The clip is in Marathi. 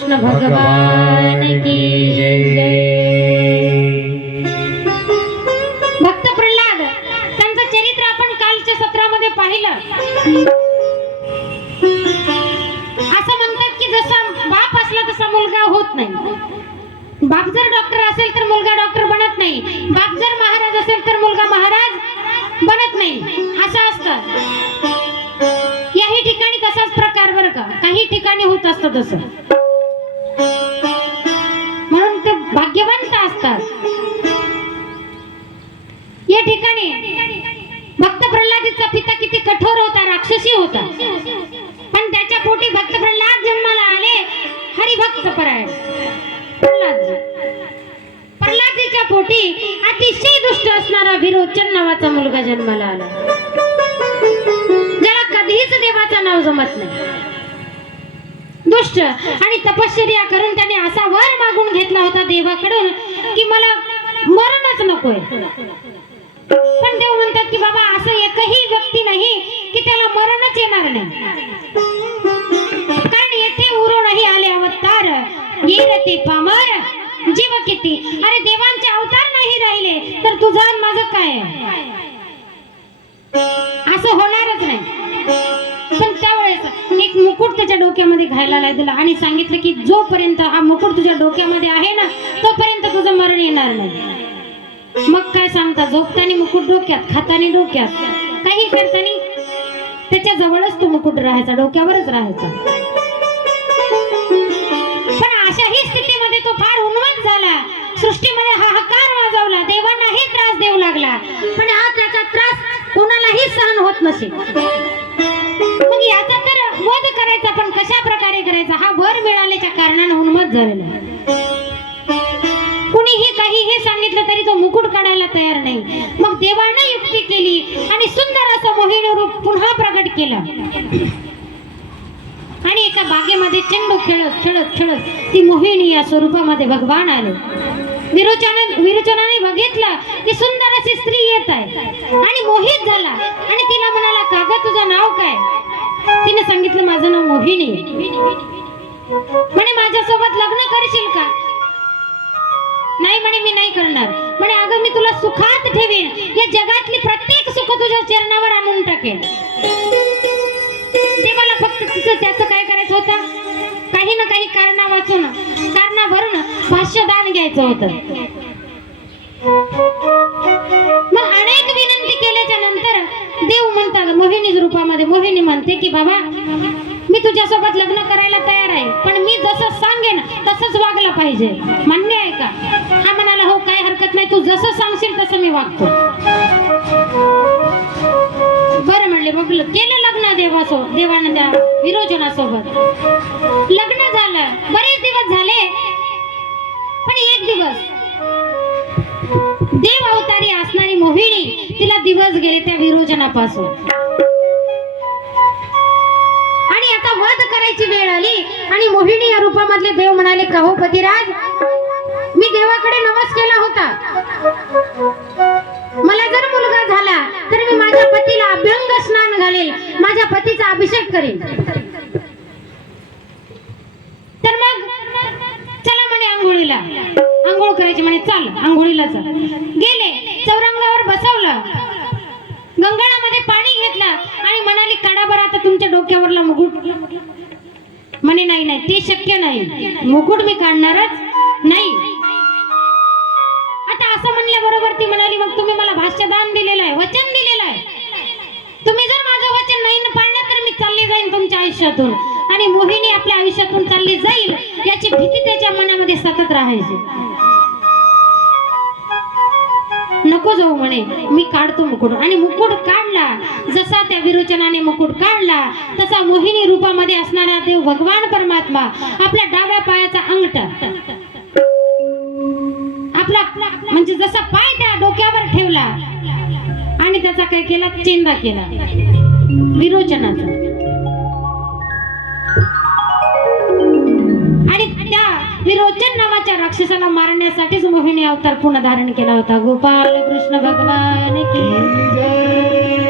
कृष्ण भगवान की जय। भक्त प्रल्हाद त्यांचं चरित्र आपण कालच्या सत्रामध्ये पाहिलं। असं म्हणतात की जसा बाप असला तसा मुलगा होत नाही। बाप जर डॉक्टर असेल तर मुलगा डॉक्टर बनत नाही, बाप जर महाराज असेल तर मुलगा महाराज बनत नाही, असं असतं। याही ठिकाणी तसाच प्रकार बरं का, काही ठिकाणी होत असतं तसं, म्हणून ते भाग्यवंत असतात। या ठिकाणी भक्त प्रल्हादीचा पिता किती कठोर होता, राक्षसी होता, पण त्याच्या पोटी भक्त प्रल्हाद जन्माला आले, हरिभक्त परायण प्रल्हादीच्या पोटी अतिशय दुष्ट असणारा विरोचन नावाचा मुलगा जन्माला आला, ज्याला कधीच देवाचं नाव जमत नाही। दुष्ट आणि तपश्चर्या करून त्याने असा वर मागून घेतला होता देवाकडून की मला मरणच नकोय, पण देव म्हणतात की बाबा असं एकही व्यक्ती नाही की त्याला मरणच येणार नाही, कारण येथे उरो नाही आले अवतार येर ते पामर जीव किती। अरे देवांचे अवतार नाही राहिले तर तुझा आणि माझं काय, असं होणारच नाही। पण त्यावेळेस एक मुकुट त्याच्या डोक्यामध्ये घालायला दिला आणि सांगितलं की जोपर्यंत हा मुकुट तुझ्या डोक्यामध्ये आहे ना तोपर्यंत तुझं मरण येणार नाही। मग काय सांगता, झोपताना मुकुट डोक्यात, खाताना डोक्यात, काही करताना त्याच्या जवळच तो मुकुट राहायचा, डोक्यावरच राहायचा। पण अशाही स्थितीमध्ये तो फार उन्मत्त झाला, सृष्टीमध्ये हाहाकार वाजवला, देवांनाही त्रास देऊ लागला, पण हा त्याचा त्रास कोणालाही सहन होत नसे। मग याचा तर वध करायचा, पण कशा प्रकारे करायचा, हा वर मिळाल्याच्या कारणाने उन्मत्त झालेला। कुणीही काहीही सांगितलं तरी तो मुकुट काढायला तयार नाही। मग देवाने युक्ती केली आणि सुंदर असं मोहिनी रूप पुन्हा प्रकट केलं आणि एका बागेमध्ये चेंडू खेळत खेळत खेळत ती मोहिनी या स्वरूपामध्ये भगवान आले। विरोचनाने बघितलं की सुंदर अशी स्त्री येत आहे आणि मोहित झाला आणि तिला म्हणाला, का ग तुझं नाव काय? तिने सांगितलं, माझं नाव मोहिनी। म्हणे माझ्यासोबत लग्न करशील का? नाही म्हणे, मी नाही करणार। म्हणे अगं मी तुला सुखात ठेवीन, या जगातली प्रत्येक सुख तुझ्या चरणावर आणून टाकेन। ते मला फक्त त्याचं काय करायचं होतं, काही ना काही कारणावरून भाष्यदान घ्यायचं होतं। मग अनेक विनंती केल्याच्या नंतर देव म्हणतात मोहिनी रूपामध्ये, मोहिनी म्हणते की बाबा मी तुझ्यासोबत लग्न करायला तयार आहे, पण मी जसं सांगेन तसंच वागलं पाहिजे, मान्य आहे का? हा म्हणाला, हो काय हरकत नाही, तू जसं सांगशील तसं मी वागतो। बरं म्हणले, मग केलं लग्न देवानं त्या विरोचनासोबत। लग्न झालं, बरेच दिवस झाले, पण एक दिवस देव अवतारी असणारी मोहिनी, तिला दिवस गेले त्या विरोचनापासून आणि आता वध करायची वेळ आली आणि मोहिनी या रूपामधले देव म्हणाले, का हो पतिराज, मी देवाकडे नवस केला होता, मला जर मुलगा झाला तर मी माझ्या पतीला अभ्यंग स्नान घालेल, माझ्या पतीचा अभिषेक करेन। तर मग चला म्हणे आंघोळीला, आंघोळ करायची म्हणे, चाल आंघोळीला चल। गेले, चौरंगावर बसवलं, गंगाळामध्ये पाणी घेतलं आणि म्हणाली, काढा बरं आता तुमच्या डोक्यावरला मुकुट। म्हणे नाही नाही, ते शक्य नाही, मुकुट मी काढणारच नाही। आता असं म्हणल्याबरोबर ती म्हणाली, मग तुम्ही मला भाष्यदान दिलेलं आहे, वचन दिलेलं आहे, तुम्ही जर माझं वचन नाही पाळलं तर मी चालली जाईन तुमच्या आयुष्यातून। आणि मोहिनी आपल्या आयुष्यातून चालली जाईल याची भीती त्याच्या मनामध्ये सतत राहायची। नको जाऊ म्हणे, मी काढतो मुकुट। आणि मुकुट काढला, जसा त्या विरोचनाने मुकुट काढला तसा मोहिनी रूपामध्ये असणारा देव भगवान परमात्मा आपल्या डाव्या पायाचा अंगठा, आपला म्हणजे जसा पाय त्या डोक्यावर ठेवला आणि त्याचा काय केला, चेंदा केला विरोचनाचा। आणि त्या विरोचन नावाच्या राक्षसाला मारण्यासाठीच मोहिनी अवतार पुन्हा धारण केला होता। गोपाल कृष्ण भगवान की जय।